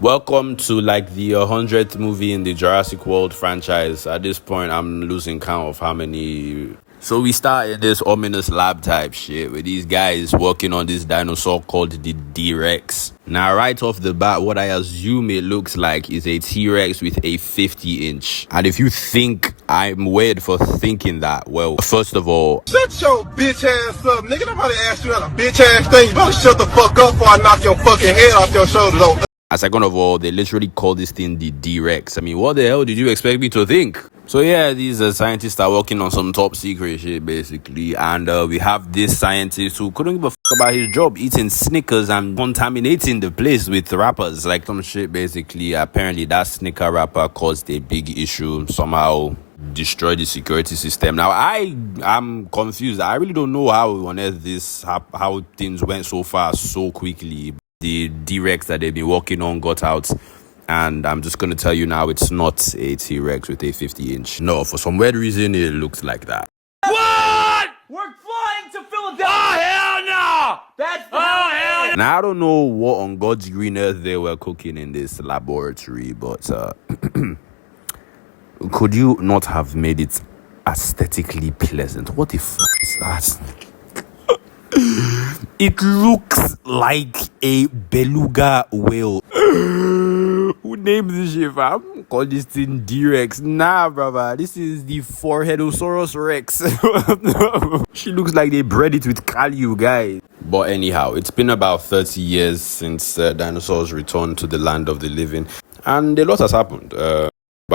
Welcome to like the 100th movie in the Jurassic World franchise. At this point, I'm losing count of how many. So we start in this ominous lab type shit with these guys working on this dinosaur called the D-Rex. Now, right off the bat, what I assume it looks like is a T-Rex with a 50-inch. And if you think I'm weird for thinking that, well, first of all, shut your bitch ass up, nigga. Nobody asked you that a bitch ass thing. You better shut the fuck up before I knock your fucking head off your shoulders. and second of all, they literally call this thing the D-Rex. I mean, what the hell did you expect me to think? So yeah, these scientists are working on some top secret shit, basically. And we have this scientist who couldn't give a fuck about his job, eating Snickers and contaminating the place with wrappers. Like some shit, basically. Apparently, that Snicker wrapper caused a big issue, somehow destroyed the security system. Now, I'm confused. I really don't know how on earth how things went so far so quickly. The D-Rex that they've been working on got out. And I'm just going to tell you now, it's not a T-Rex with a 50-inch. No, for some weird reason, it looks like that. What? We're flying to Philadelphia! Oh, hell no! That's hell no! Now, I don't know what on God's green earth they were cooking in this laboratory, but could you not have made it aesthetically pleasant? What the fuck is that? It looks like a beluga whale. Who named this shit, fam? Call this thing D-Rex. Nah, brother. This is the Foreheadosaurus Rex. She looks like they bred it with Calio, guys. But anyhow, it's been about 30 years since dinosaurs returned to the land of the living. And a lot has happened. But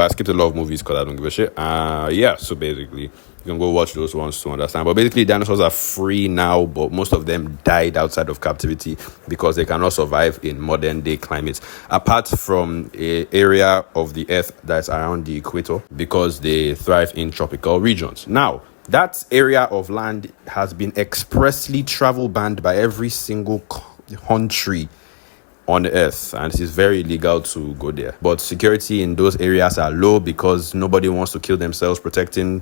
I skipped a lot of movies because I don't give a shit. Yeah, so basically, you can go watch those ones to understand. But basically, dinosaurs are free now, but most of them died outside of captivity because they cannot survive in modern day climates. Apart from an area of the earth that's around the equator, because they thrive in tropical regions. Now, that area of land has been expressly travel banned by every single country on earth, and it is very illegal to go there. But security in those areas are low because nobody wants to kill themselves protecting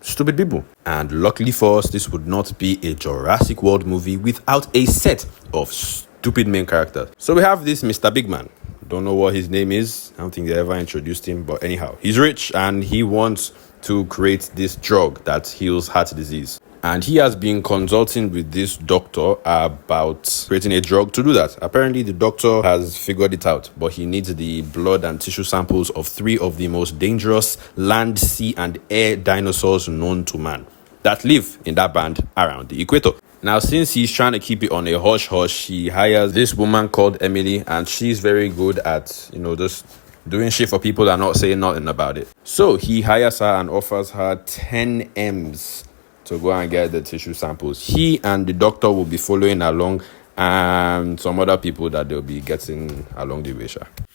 stupid people. And luckily for us, this would not be a Jurassic World movie without a set of stupid main characters. So we have this Mr. Big Man. Don't know what his name is. I don't think they ever introduced him, but anyhow, he's rich and he wants to create this drug that heals heart disease. And he has been consulting with this doctor about creating a drug to do that. Apparently, the doctor has figured it out, but he needs the blood and tissue samples of 3 of the most dangerous land, sea, and air dinosaurs known to man that live in that band around the equator. Now, since he's trying to keep it on a hush-hush, he hires this woman called Emily, and she's very good at, just doing shit for people that are not saying nothing about it. So he hires her and offers her 10 M's to go and get the tissue samples. He and the doctor will be following along, and some other people that they'll be getting along the way.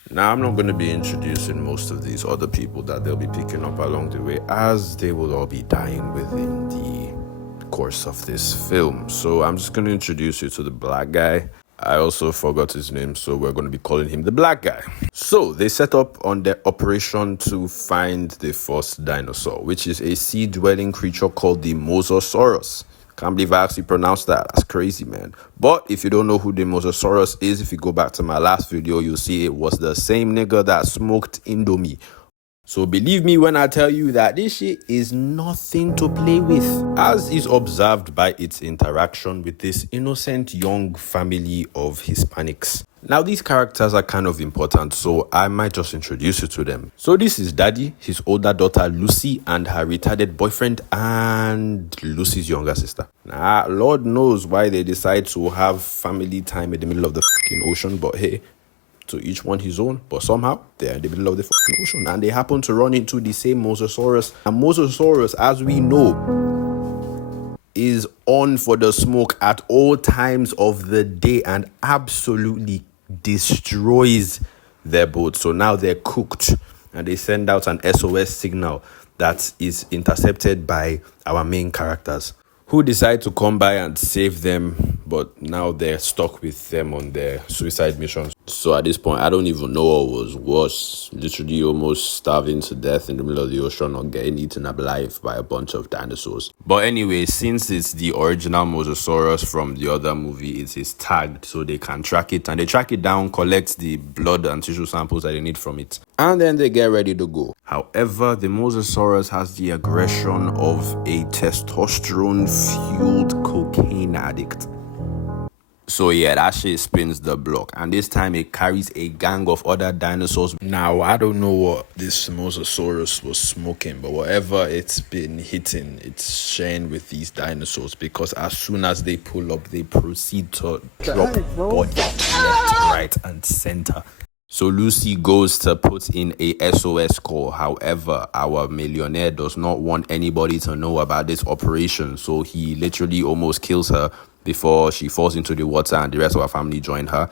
Now, I'm not going to be introducing most of these other people that they'll be picking up along the way, as they will all be dying within the course of this film. So I'm just going to introduce you to the black guy. I also forgot his name, so we're going to be calling him the black guy. So they set up on their operation to find the first dinosaur, which is a sea-dwelling creature called the Mosasaurus. Can't believe I actually pronounced that. That's crazy, man. But if you don't know who the Mosasaurus is, if you go back to my last video, you'll see it was the same nigga that smoked Indomie. So believe me when I tell you that this shit is nothing to play with, as is observed by its interaction with this innocent young family of Hispanics. Now, these characters are kind of important, so I might just introduce you to them. So this is Daddy, his older daughter Lucy, and her retarded boyfriend, and Lucy's younger sister. Now, Lord knows why they decide to have family time in the middle of the fucking ocean, but hey, to each one his own. But somehow they're in the middle of the fucking ocean and they happen to run into the same Mosasaurus. And Mosasaurus, as we know, is on for the smoke at all times of the day and absolutely destroys their boat. So now they're cooked and they send out an SOS signal that is intercepted by our main characters, who decide to come by and save them, but now they're stuck with them on their suicide missions. So at this point, I don't even know what was worse. Literally almost starving to death in the middle of the ocean or getting eaten alive by a bunch of dinosaurs. But anyway, since it's the original Mosasaurus from the other movie, it is tagged so they can track it. And they track it down, collect the blood and tissue samples that they need from it. And then they get ready to go. However, the Mosasaurus has the aggression of a testosterone-fueled cocaine addict. So yeah, that shit spins the block. And this time it carries a gang of other dinosaurs. Now, I don't know what this Mosasaurus was smoking, but whatever it's been hitting, it's sharing with these dinosaurs. Because as soon as they pull up, they proceed to drop bodies left, right, and center. So Lucy goes to put in a SOS call. However, our millionaire does not want anybody to know about this operation. So he literally almost kills her before she falls into the water and the rest of her family join her.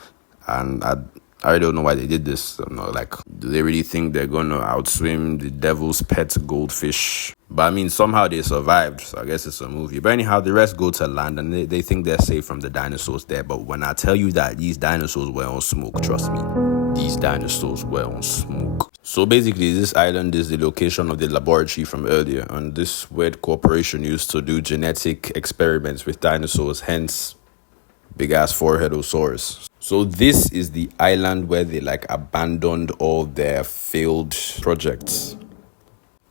And I really don't know why they did this. I'm not like, do they really think they're going to outswim the devil's pet goldfish? But I mean, somehow they survived, so I guess it's a movie. But anyhow, the rest go to land and they think they're safe from the dinosaurs there. But when I tell you that these dinosaurs were on smoke, trust me, these dinosaurs were on smoke. So basically, this island is the location of the laboratory from earlier. And this weird corporation used to do genetic experiments with dinosaurs, hence big-ass foreheadosaurus. So this is the island where they abandoned all their failed projects,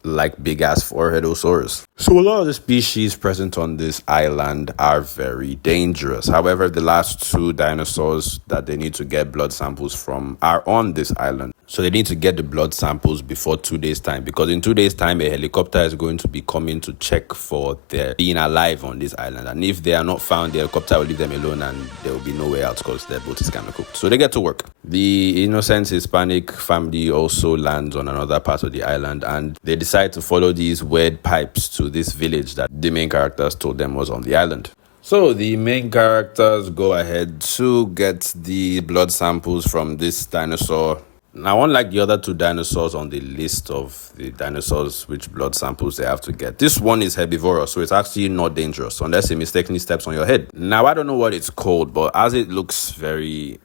like big-ass foreheadosaurus. So a lot of the species present on this island are very dangerous. However, the last two dinosaurs that they need to get blood samples from are on this island. So they need to get the blood samples before 2 days' time, because in 2 days' time, a helicopter is going to be coming to check for their being alive on this island. And if they are not found, the helicopter will leave them alone and there will be no way out because their boat is kind of cooked. So they get to work. The innocent Hispanic family also lands on another part of the island, and they decide to follow these weird pipes to this village that the main characters told them was on the island. So the main characters go ahead to get the blood samples from this dinosaur. Now, unlike the other two dinosaurs on the list of the dinosaurs which blood samples they have to get, this one is herbivorous, so it's actually not dangerous unless it mistakenly steps on your head. Now, I don't know what it's called, but as it looks very...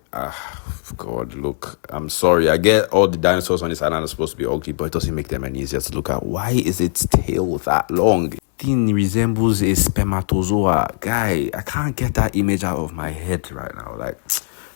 God, look, I'm sorry. I get all the dinosaurs on this island are supposed to be ugly, but it doesn't make them any easier to look at. Why is its tail that long? Thing resembles a spermatozoa. Guy, I can't get that image out of my head right now.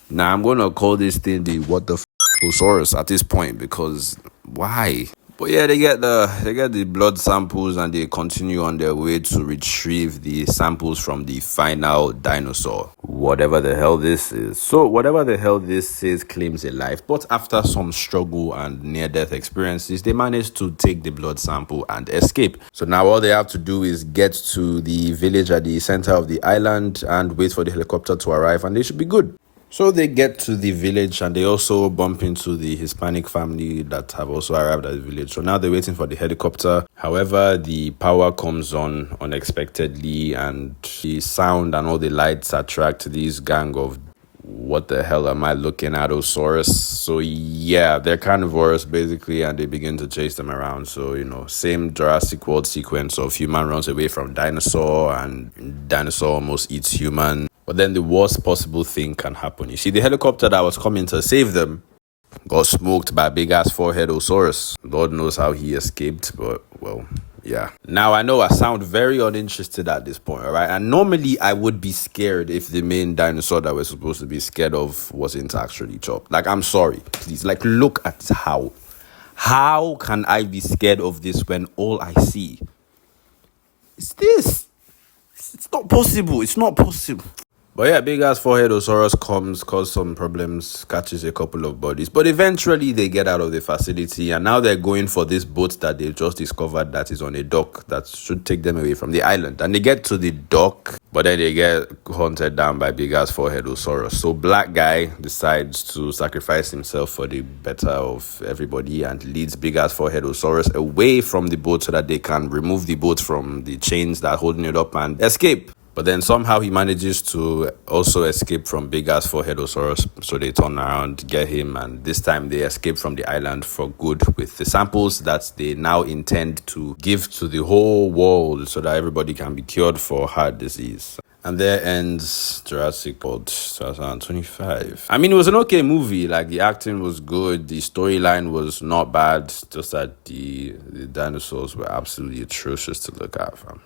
Nah, I'm going to call this thing the what the Mosasaurus at this point, because why? But yeah, they get the blood samples and they continue on their way to retrieve the samples from the final dinosaur, whatever the hell this is. So whatever the hell this is claims a life, but after some struggle and near-death experiences, they manage to take the blood sample and escape. So now all they have to do is get to the village at the center of the island and wait for the helicopter to arrive, and they should be good. So they get to the village and they also bump into the Hispanic family that have also arrived at the village. So now they're waiting for the helicopter. However, the power comes on unexpectedly and the sound and all the lights attract these gang of what the hell am I looking at, Osaurus? So yeah, they're carnivores basically, and they begin to chase them around. So, same Jurassic World sequence of human runs away from dinosaur and dinosaur almost eats human. But then the worst possible thing can happen. You see, the helicopter that was coming to save them got smoked by big-ass foreheadosaurus. Lord knows how he escaped, but, well, yeah. Now, I know I sound very uninterested at this point, all right? And normally, I would be scared if the main dinosaur that we're supposed to be scared of wasn't actually chopped. I'm sorry, please. Look at how. How can I be scared of this when all I see is this? It's not possible. It's not possible. But yeah, big-ass foreheadosaurus comes, causes some problems, catches a couple of bodies. But eventually they get out of the facility and now they're going for this boat that they've just discovered that is on a dock that should take them away from the island. And they get to the dock, but then they get hunted down by big-ass foreheadosaurus. So black guy decides to sacrifice himself for the better of everybody and leads big-ass foreheadosaurus away from the boat so that they can remove the boat from the chains that are holding it up and escape. But then somehow he manages to also escape from big ass Foreheadosaurus. So they turn around, get him, and this time they escape from the island for good with the samples that they now intend to give to the whole world so that everybody can be cured for heart disease. And there ends Jurassic World 2025. I mean, it was an okay movie. Like, the acting was good. The storyline was not bad. Just that the dinosaurs were absolutely atrocious to look at, fam.